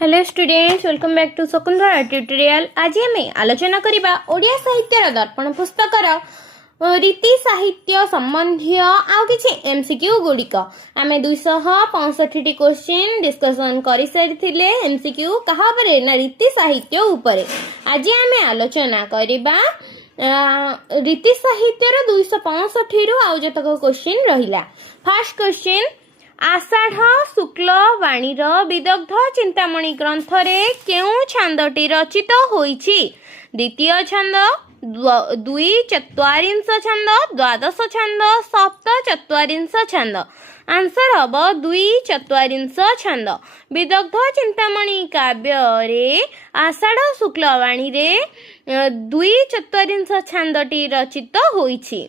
Hello students, welcome back to Shakuntala tutorial. आज आम आलोचना करबा ओडिया साहित्यर दर्पण पुस्तकर रीति साहित्य संबंधी आउ किछि एमसीक्यू गुड़िक आम 265 क्वेश्चन डिस्कसन कर सारी एमसीक्यू कहा ना रीति साहित्य उपरे। आज आम आलोचना करबा रीति साहित्यर 265 रु आउ जतक क्वेश्चन रहिला। फर्स्ट क्वेश्चन, आषाढ़ शुक्ल वाणीर विदग्ध चिंतामणि ग्रंथरे केउं छांदटी रचित होईछि? द्वितीय छंद, द्वि चत्वारिंश छंद, द्वादश छंद, सप्त चत्वारिंश छंद। आंसर हब द्वि चत्वारिंश छंद। विदग्ध चिंतामणि काव्य रे आषाढ़ शुक्ल वाणी रे द्वि चत्वारिंश छंदटी रचित होईछि।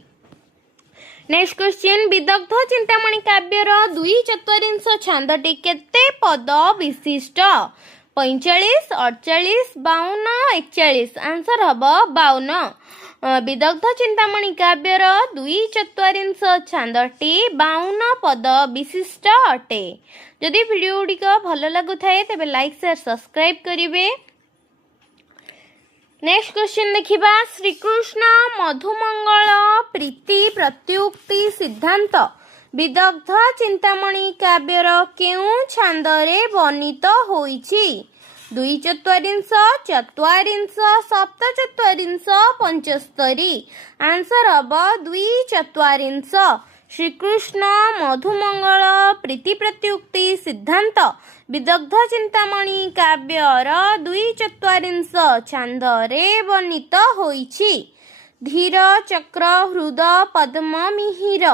नेक्स्ट क्वेश्चन, विदग्ध चिंतामणि काव्यर द्वि चत्वारिंश छंदटी केते पद विशिष्ट? 45, 48, 52, 41। Answer hub 52। विदग्ध चिंतामणि काव्यर द्वि चत्वारिंश छंदटी 52 पद विशिष्ट अटे। जदि वीडियो गुड़िक भल लगुए तेबे लाइक शेयर सब्सक्राइब करिवे। नेक्स्ट क्वेश्चन देखिबा, श्रीकृष्ण मधुमंगल प्रीति प्रत्युक्ति सिद्धांत विदग्ध चिंतामणि काव्यर केउं छांदरे वर्णित होईछि? द्वि चत्वारिंश, चत्वारिंश, सप्त चत्वारिंश, 75। आंसर हब द्वि चत्वारिंश। श्रीकृष्ण मधुमंगल प्रीति प्रत्युक्ति सिद्धांत विदग्ध चिंतामणि काव्यर द्वि चत्वारिंश छांदरे वर्णित होईछि। धीर चक्र हृद पद्म मिहिर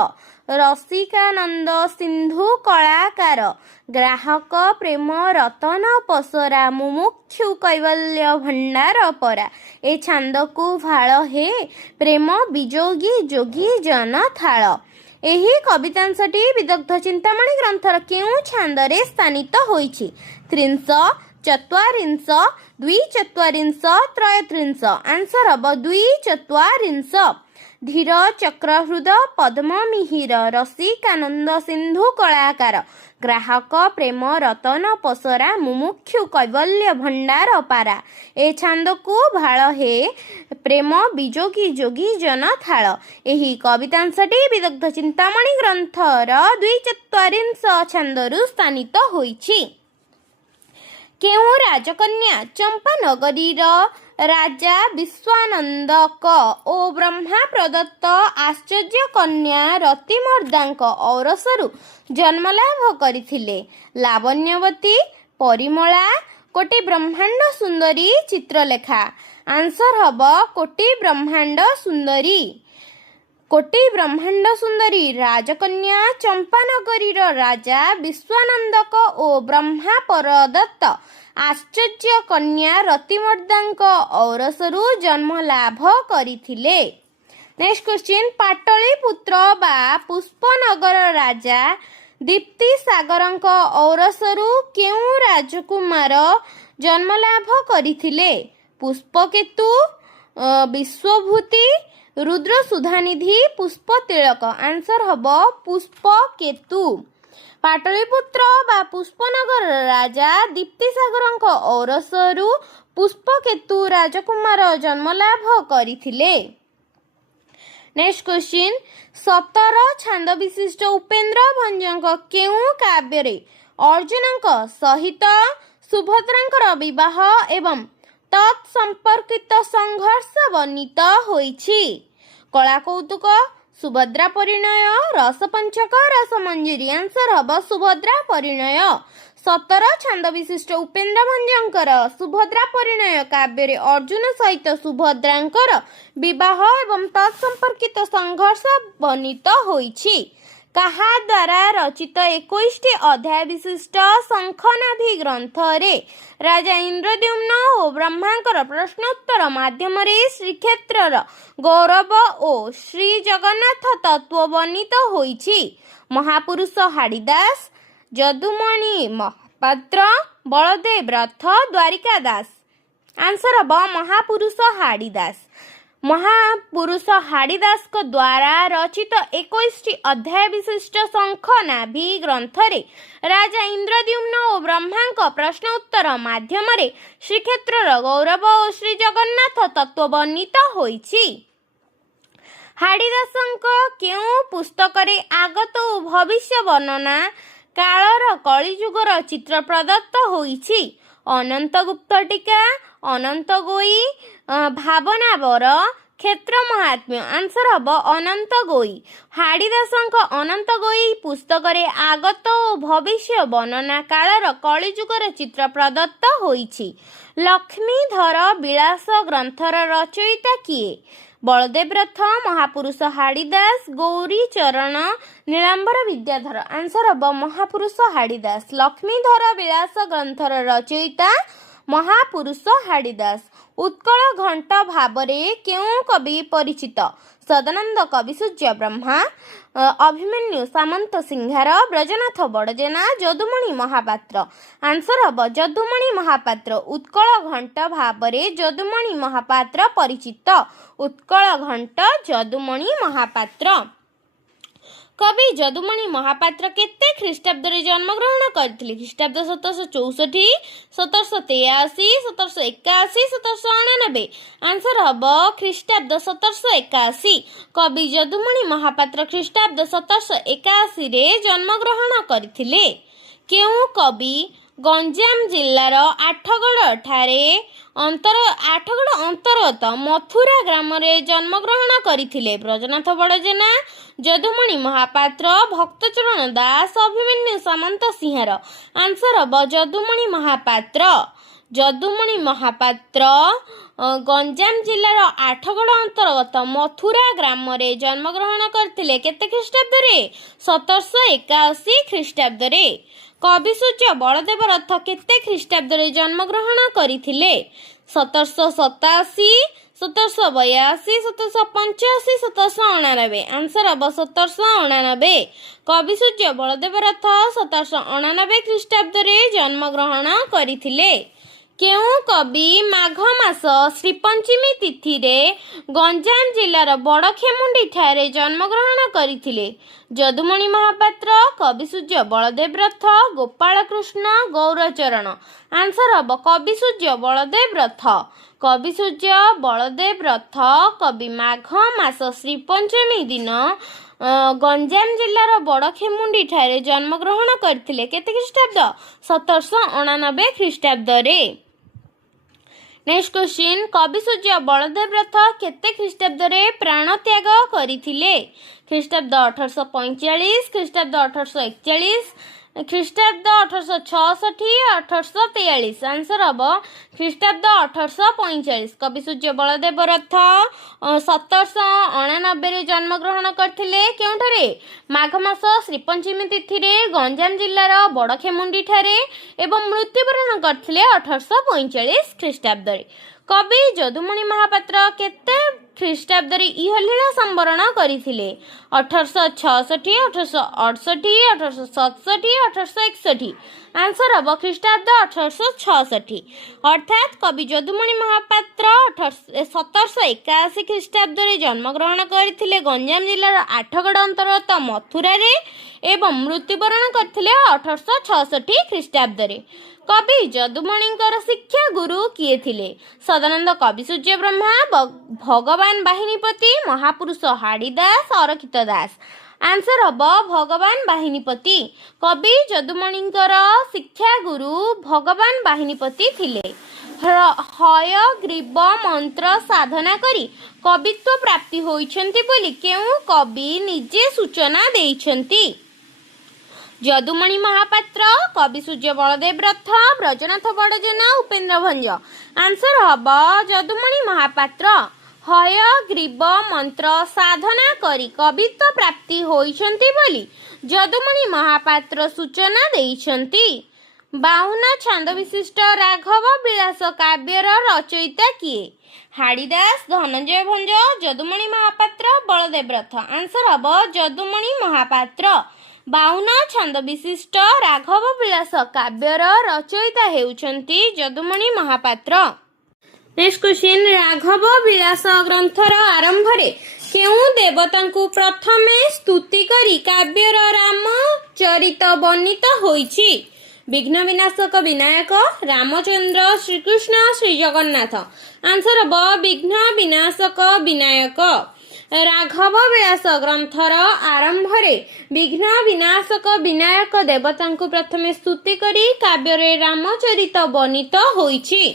रसिकानंद सिंधु कलाकार ग्राहक प्रेम रतन पसरा मुमुक्षु कैवल्य भंडार परा ए छांद को भाळ हे प्रेम विजोगी जोगी जन थाळ। एही कवितांशटी विदग्ध चिंतामणि ग्रंथर केउं छांदरे स्थानित होईछि? त्रिंश, चत्वारिंश, द्वि चत्वारिंश, त्रयत्रिंश। आंसर हब द्वि चत्वारिंश। धीर चक्र हृद पद्म मिहिर रसिकानंद सिंधु कलाकार ग्राहक प्रेम रतन पसरा मुमुक्षु कैवल्य भंडार पारा ए छांद को भाळ हे प्रेम विजोगी जोगी जन थाळ। एही कवितांशटी विदग्ध चिंतामणि ग्रंथर द्वि चत्वारिंश छांदरु स्थानित होईछि। केउं राजकन्या चंपानगरीर राजा विश्वानंदक ओ ब्रह्मा प्रदत्त आश्चर्य कन्या रतिमर्दांक औरसरु जन्मलाभ करिथिले? लावण्यवती, परिमला, कोटि ब्रह्मांड सुंदरी, चित्रलेखा। आंसर हब कोटि ब्रह्मांड सुंदरी। कोटि ब्रह्मांड सुंदरी राजकन्या चंपानगरीर राजा विश्वानंदक ओ ब्रह्मा प्रदत्त आश्चर्य कन्या रतिमर्दांक औरसरु जन्म लाभ करिथिले। नेक्स्ट क्वेश्चन, पाटलिपुत्र बा पुष्पनगर राजा दीप्ति सागरंक औरसरु केउं राजकुमार जन्म लाभ करिथिले? पुष्पकेतु, विश्वभूति, रुद्र सुधानिधि, पुष्पतिलक। आंसर हब पुष्पकेतु। पाटलिपुत्र बा पुष्पनगर राजा दीप्ति सागरंक औरसरु पुष्पकेतु राजकुमार जन्मलाभ करिथिले। नेक्स्ट क्वेश्चन, 17 छांद विशिष्ट उपेन्द्र भंजक केउं काव्य अर्जुनक सहित सुभद्रांकर विवाह एवं तत्संपर्कित संघर्ष वर्णित होईछि? कला कौतुक, सुभद्रा परिणय, रसपंचक, रसमंजरी। आंसर हब सुभद्रा परिणय। 17 छांद विशिष्ट उपेन्द्र भंजकर सुभद्रा परिणय काव्य अर्जुन सहित सुभद्रांकर विवाह एवं तत्संपर्कित संघर्ष वर्णित होईछि? काहा द्वारा रचित 21 अध्याय विशिष्ट शंखनादी ग्रंथरे राजा इंद्रद्युम्न और ब्रह्मांकर प्रश्नोत्तर माध्यम श्रीक्षेत्रर गौरव और श्री जगन्नाथ तत्व वर्णित होईछि? महापुरुष हाड़ीदास, जदुमणि महापात्र, बलदेव रथ, द्वारिका दास। आंसर हब महापुरुष हाड़ीदास। ମହାପୁରୁଷ ହାଡ଼ିଦାସଙ୍କ ଦ୍ୱାରା ରଚିତ 21ଟି ଅଧ୍ୟାୟ ବିଶିଷ୍ଟ ଶଙ୍ଖ ନାଭି ଗ୍ରନ୍ଥରେ ରାଜା ଇନ୍ଦ୍ରଦ୍ୟୁମ୍ନ ଓ ବ୍ରହ୍ମାଙ୍କ ପ୍ରଶ୍ନ ଉତ୍ତର ମାଧ୍ୟମରେ ଶ୍ରୀକ୍ଷେତ୍ରର ଗୌରବ ଓ ଶ୍ରୀ ଜଗନ୍ନାଥ ତତ୍ତ୍ୱ ବର୍ଣ୍ଣିତ ହୋଇଛି। ହାଡ଼ିଦାସଙ୍କ କେଉଁ ପୁସ୍ତକରେ ଆଗତ ଓ ଭବିଷ୍ୟ ବର୍ଣ୍ଣନା କାଳର କଳିଯୁଗର ଚିତ୍ର ପ୍ରଦତ୍ତ ହୋଇଛି? ଅନନ୍ତ ଗୁପ୍ତ ଟୀକା, ଅନନ୍ତ ଗୋଇ, ଭାବନାବର, କ୍ଷେତ୍ର ମହାତ୍ମ୍ୟ। ଆନ୍ସର ହେବ ଅନନ୍ତ ଗୋଇ। ହାଡ଼ିଦାସଙ୍କ ଅନନ୍ତ ଗୋଇ ପୁସ୍ତକରେ ଆଗତ ଓ ଭବିଷ୍ୟ ବର୍ଣ୍ଣନା କାଳର କଳିଯୁଗର ଚିତ୍ର ପ୍ରଦତ୍ତ ହୋଇଛି। ଲକ୍ଷ୍ମୀଧର ବିଳାସ ଗ୍ରନ୍ଥର ରଚୟିତା କିଏ? ବଳଦେବ ରଥ, ମହାପୁରୁଷ ହାଡ଼ିଦାସ, ଗୌରୀଚରଣ, ନୀଳାମ୍ବର ବିଦ୍ୟାଧର। ଆନ୍ସର ହେବ ମହାପୁରୁଷ ହାଡ଼ିଦାସ। ଲକ୍ଷ୍ମୀଧର ବିଳାସ ଗ୍ରନ୍ଥର ରଚୟିତା ମହାପୁରୁଷ ହାଡ଼ିଦାସ। ଉତ୍କଳ ଘଣ୍ଟ ଭାବରେ କେଉଁ କବି ପରିଚିତ? ସଦାନନ୍ଦ କବିସୂର୍ଯ୍ୟ ବ୍ରହ୍ମା, ଅଭିମନ୍ୟୁ ସାମନ୍ତ ସିଂହାର, ବ୍ରଜନାଥ ବଡ଼ଜେନା, ଯଦୁମଣି ମହାପାତ୍ର। ଆନ୍ସର ହେବ ଯଦୁମଣି ମହାପାତ୍ର। ଉତ୍କଳ ଘଣ୍ଟ ଭାବରେ ଯଦୁମଣି ମହାପାତ୍ର ପରିଚିତ। ଉତ୍କଳ ଘଣ୍ଟ ଯଦୁମଣି ମହାପାତ୍ର। କବି ଯଦୁମଣି ମହାପାତ୍ର କେତେ ଖ୍ରୀଷ୍ଟାବ୍ଦରେ ଜନ୍ମଗ୍ରହଣ କରିଥିଲେ? ଖ୍ରୀଷ୍ଟାବ୍ଦ 1764, 1783, 1781, 1789। ଆନ୍ସର ହେବ ଖ୍ରୀଷ୍ଟାବ୍ଦ 1781। କବି ଯଦୁମଣି ମହାପାତ୍ର ଖ୍ରୀଷ୍ଟାବ୍ଦ 1781ରେ ଜନ୍ମଗ୍ରହଣ କରିଥିଲେ। କେଉଁ କବି ଗଞ୍ଜାମ ଜିଲ୍ଲାର ଆଠଗଡ଼ ଅନ୍ତର୍ଗତ ମଥୁରା ଗ୍ରାମରେ ଜନ୍ମଗ୍ରହଣ କରିଥିଲେ? ବ୍ରଜନାଥ ବଡ଼ଜେନା, ଯଦୁମଣି ମହାପାତ୍ର, ଭକ୍ତଚରଣ ଦାସ, ଅଭିମନ୍ୟୁ ସାମନ୍ତ ସିଂହାର। ଆନ୍ସର ହେବ ଯଦୁମଣି ମହାପାତ୍ର। ଯଦୁମଣି ମହାପାତ୍ର ଗଞ୍ଜାମ ଜିଲ୍ଲାର ଆଠଗଡ଼ ଅନ୍ତର୍ଗତ ମଥୁରା ଗ୍ରାମରେ ଜନ୍ମଗ୍ରହଣ କରିଥିଲେ। କେତେ ଖ୍ରୀଷ୍ଟାବ୍ଦରେ? 1781 ଖ୍ରୀଷ୍ଟାବ୍ଦରେ। କବିସୂର୍ଯ୍ୟ ବଳଦେବ ରଥ କେତେ ଖ୍ରୀଷ୍ଟାବ୍ଦରେ ଜନ୍ମଗ୍ରହଣ କରିଥିଲେ? 1787, 1782, 1785, 1789। ଆନ୍ସର ହେବ 1789। କବିସୂର୍ଯ୍ୟ ବଳଦେବ ରଥ 1789 ଖ୍ରୀଷ୍ଟାବ୍ଦରେ ଜନ୍ମଗ୍ରହଣ କରିଥିଲେ। କେଉଁ କବି ମାଘ ମାସ ଶ୍ରୀପଞ୍ଚମୀ ତିଥିରେ ଗଞ୍ଜାମ ଜିଲ୍ଲାର ବଡ଼ଖେମୁଣ୍ଡି ଠାରେ ଜନ୍ମଗ୍ରହଣ କରିଥିଲେ? ଯଦୁମଣି ମହାପାତ୍ର, କବିସୂର୍ଯ୍ୟ ବଳଦେବ ରଥ, ଗୋପାଳକୃଷ୍ଣ, ଗୌରଚରଣ। ଆନ୍ସର ହେବ କବିସୂର୍ଯ୍ୟ ବଳଦେବ ରଥ। କବିସୂର୍ଯ୍ୟ ବଳଦେବ ରଥ କବି ମାଘ ମାସ ଶ୍ରୀପଞ୍ଚମୀ ଦିନ ଗଞ୍ଜାମ ଜିଲ୍ଲାର ବଡ଼ଖେମୁଣ୍ଡି ଠାରେ ଜନ୍ମଗ୍ରହଣ କରିଥିଲେ। କେତେ ଖ୍ରୀଷ୍ଟାବ୍ଦ? 1789 ଖ୍ରୀଷ୍ଟାବ୍ଦରେ। ନେକ୍ସଟ କ୍ୱେଶ୍ଚିନ୍, କବିସୂର୍ଯ୍ୟ ବଳଦେବ ରଥ କେତେ ଖ୍ରୀଷ୍ଟାବ୍ଦରେ ପ୍ରାଣତ୍ୟାଗ କରିଥିଲେ? ଖ୍ରୀଷ୍ଟାବ୍ଦ 1845, ଖ୍ରୀଷ୍ଟାବ୍ଦ 1841, ଖ୍ରୀଷ୍ଟାବ୍ଦ 1866, 1843। ଆନ୍ସର ହେବ ଖ୍ରୀଷ୍ଟାବ୍ଦ 1845। କବିସୂର୍ଯ୍ୟ ବଳଦେବ ରଥ 1789ରେ ଜନ୍ମଗ୍ରହଣ କରିଥିଲେ। କେଉଁଠାରେ? ମାଘ ମାସ ଶ୍ରୀପଞ୍ଚମୀ ତିଥିରେ ଗଞ୍ଜାମ ଜିଲ୍ଲାର ବଡ଼ଖେମୁଣ୍ଡି ଠାରେ ଏବଂ ମୃତ୍ୟୁବରଣ କରିଥିଲେ 1845 ଖ୍ରୀଷ୍ଟାବ୍ଦରେ। କବି ଯଦୁମଣି ମହାପାତ୍ର କେତେ ଖ୍ରୀଷ୍ଟାବ୍ଦରେ ଇହଲୀଳା ସମ୍ବରଣ କରିଥିଲେ? 1866, 1868, 1867, 1861। ଆନ୍ସର ହେବ ଖ୍ରୀଷ୍ଟାବ୍ଦ 1866। ଅର୍ଥାତ୍ କବି ଯଦୁମଣି ମହାପାତ୍ର 1781 ଖ୍ରୀଷ୍ଟାବ୍ଦରେ ଜନ୍ମଗ୍ରହଣ କରିଥିଲେ ଗଞ୍ଜାମ ଜିଲ୍ଲାର ଆଠଗଡ଼ ଅନ୍ତର୍ଗତ ମଥୁରାରେ ଏବଂ ମୃତ୍ୟୁବରଣ କରିଥିଲେ 1866 ଖ୍ରୀଷ୍ଟାବ୍ଦରେ। କବି ଯଦୁମଣିଙ୍କର ଶିକ୍ଷା ଗୁରୁ କିଏ ଥିଲେ? ସଦାନନ୍ଦ କବିସୂର୍ଯ୍ୟ ବ୍ରହ୍ମା, ଭଗବାନ ବାହିନୀପତି, ମହାପୁରୁଷ ହାଡ଼ିଦାସ, ଅରକ୍ଷିତ ଦାସ। ଆନ୍ସର ହେବ ଭଗବାନ ବାହିନୀପତି। କବି ଯଦୁମଣିଙ୍କର ଶିକ୍ଷା ଗୁରୁ ଭଗବାନ ବାହିନୀପତି ଥିଲେ। ହୟଗ୍ରୀବ ମନ୍ତ୍ର ସାଧନା କରି କବିତ୍ୱ ପ୍ରାପ୍ତି ହୋଇଛନ୍ତି ବୋଲି କେଉଁ କବି ନିଜେ ସୂଚନା ଦେଇଛନ୍ତି? ଯଦୁମଣି ମହାପାତ୍ର, କବିସୂର୍ଯ୍ୟ ବଳଦେବ ରଥ, ବ୍ରଜନାଥ ବଡ଼ଜେନା, ଉପେନ୍ଦ୍ର ଭଞ୍ଜ। ଆନ୍ସର ହେବ ଯଦୁମଣି ମହାପାତ୍ର। ହୟଗ୍ରୀବ ମନ୍ତ୍ର ସାଧନା କରି କବିତ୍ୱ ପ୍ରାପ୍ତି ହୋଇଛନ୍ତି ବୋଲି ଯଦୁମଣି ମହାପାତ୍ର ସୂଚନା ଦେଇଛନ୍ତି। 52 ଛାନ୍ଦ ବିଶିଷ୍ଟ ରାଘବ ବିଳାସ କାବ୍ୟର ରଚୟିତା କିଏ? ହାଡ଼ିଦାସ, ଧନଞ୍ଜୟ ଭଞ୍ଜ, ଯଦୁମଣି ମହାପାତ୍ର, ବଳଦେବ ରଥ। ଆନ୍ସର ହେବ ଯଦୁମଣି ମହାପାତ୍ର। 52 ଛାନ୍ଦ ବିଶିଷ୍ଟ ରାଘବ ବିଳାସ କାବ୍ୟର ରଚୟିତା ହେଉଛନ୍ତି ଯଦୁମଣି ମହାପାତ୍ର। नेक्स्ट क्वेश्चन राघव विलास ग्रंथर आरंभ रे केउ देवता को प्रथमे स्तुति करी काव्यर रामचरित वर्णित होईछि विघ्न विनाशक विनायक रामचंद्र श्रीकृष्ण श्री जगन्नाथ आंसर ब विघ्न विनाशक विनायक राघव विलास ग्रंथर आरंभ रे विघ्न विनाशक विनायक देवता को प्रथमे स्तुति करी काव्य रामचरित वर्णित होईछि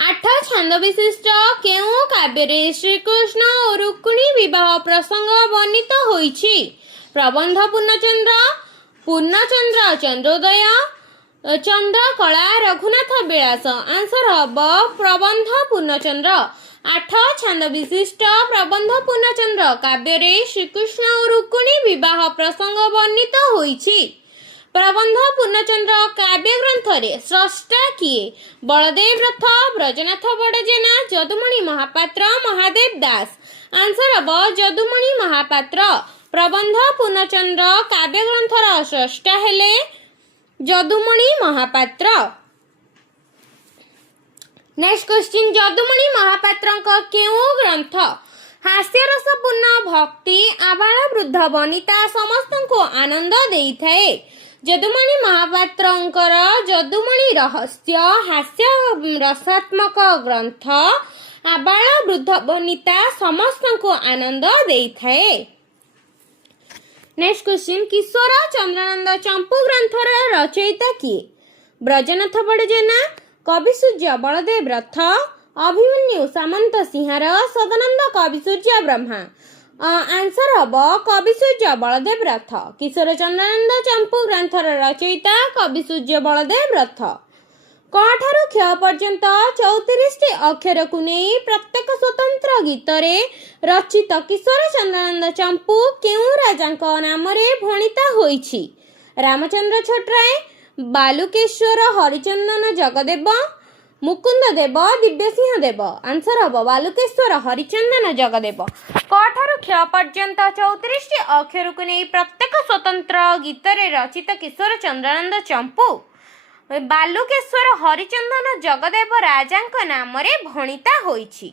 8 छंद विशिष्ट केउ काव्य श्रीकृष्ण और रुक्मिणी विवाह प्रसंग वर्णित होईछि प्रबंध पूर्णचंद्र चंद्रोदय चंद्रकला रघुनाथ विलास आंसर हब प्रबंध पूर्णचंद्र 8 छंद विशिष्ट प्रबंध पूर्णचंद्र काव्य श्रीकृष्ण और रुक्मिणी विवाह प्रसंग वर्णित होईछि प्रबंध पूर्णचंद्र काव्य ग्रंथ रे स्रष्टा किए बलदेव रथ ब्रजनाथ बड़जेना जदुमणि महापात्र महादेव दास आंसर हब जदुमणि महापात्र प्रबंध पूर्णचंद्र काव्य ग्रंथर स्रष्टा हेले जदुमणि महापात्र नेक्स्ट क्वेश्चन जदुमणि महापात्रंक केउ ग्रंथ हास्यरसपूर्ण भक्ति आबाल वृद्ध वनिता समस्तଙ୍କୁ आनंद देइथाए जदुमणि महापात्रंकर जदुमणि रहस्य हास्य रसात्मक ग्रंथ आबाल वृद्ध वनिता समस्तଙ୍କୁ आनंद देइथाए नेक्स्ट क्वेश्चन किशोर चंद्रानंद चंपू ग्रंथर रचयिता किए ब्रजनाथ बड़जेना कवि सूर्य बलदेव रथ अभिमन्यु सामंत सिंहार सदानंद कवि सूर्य ब्रह्मा आंसर हब कवि सूर्य बलदेव रथ किशोर चंद्रानंद चंपू ग्रंथर रचयिता कवि सूर्य बलदेव रथ क ठारू क्ष पर्यंत 34 अक्षर को नहीं प्रत्येक स्वतंत्र गीत रे रचित किशोर चंद्रानंद चंपू केउ राजांक नाम रे भणिता होईछि रामचंद्र छोटराय बालुकेश्वर हरिचंदन जगदेव मुकुंद देव दिव्यसिंह देव आंसर हब बालुकेश्वर हरिचंदन जगदेव क ठारू क्ष पर्यंत 34 अक्षर को नहीं प्रत्येक स्वतंत्र गीत रे रचित किशोर चंद्रानंद चंपू बालुकेश्वर हरिचंदन जगदेव राजांक नाम रे भणिता होईछि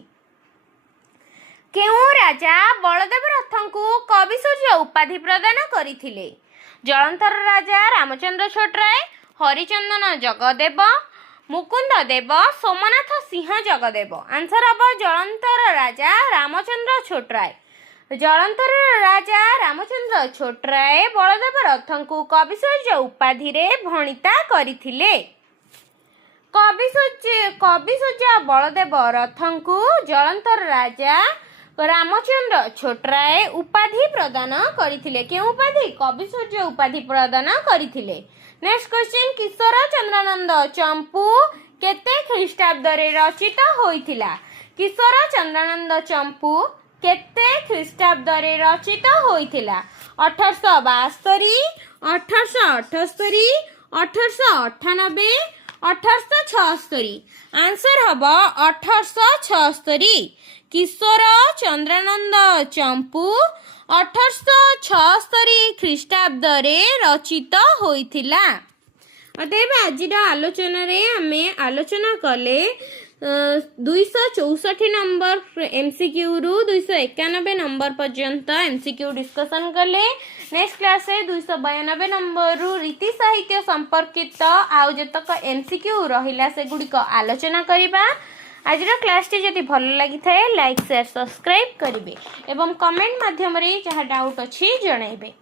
केउ राजा बलदेव रथंकु कवि सूर्य उपाधि प्रदान करिथिले जलंधर राजा रामचंद्र छोटराय हरिचंदन जगदेव मुकुंद देव सोमनाथ सिंह जगदेव आंसर हब जलंधर राजा रामचंद्र छोटराय जलंधर राजा रामचंद्र छोटराय बलदेव रथंकु कवि सूर्य उपाधि रे भणिता करिथिले कवि सूर्य बलदेव रथंकु जलंधर राजा रामचंद्र छोटराय उपाधि प्रदान करिथिले के उपाधि कवि सूर्य उपाधि प्रदान करिथिले नेक्स्ट क्वेश्चन किशोर चंद्रानंद चंपू केते ख्रीष्टाब्द रे रचित होइथिला किशोर चंद्रानंद चंपू केते ख्रीष्टाब्द रे रचित होइथिला 1872 1878 1898 1876 आंसर हब 1876 किशोर चंद्रानंद चंपू 1876 ख्रीष्टाब्द रे रचित होइथिला। अतएव आज आलोचना रे आमे आलोचना कले 264 नंबर एमसीक्यू रु 291 नंबर पर्यंत एमसीक्यू डिस्कशन कले। नेक्स्ट क्लास रे 292 नंबर रु रीति साहित्य संपर्कित आउ जतक एमसीक्यू रहिला से गुडी को आलोचना करिबा। आज क्लास टी जदि भल लगी थाए लाइक शेयर सब्सक्राइब करिवे एवं कमेंट माध्यम रे जहा डाउट अछि जणाइबे।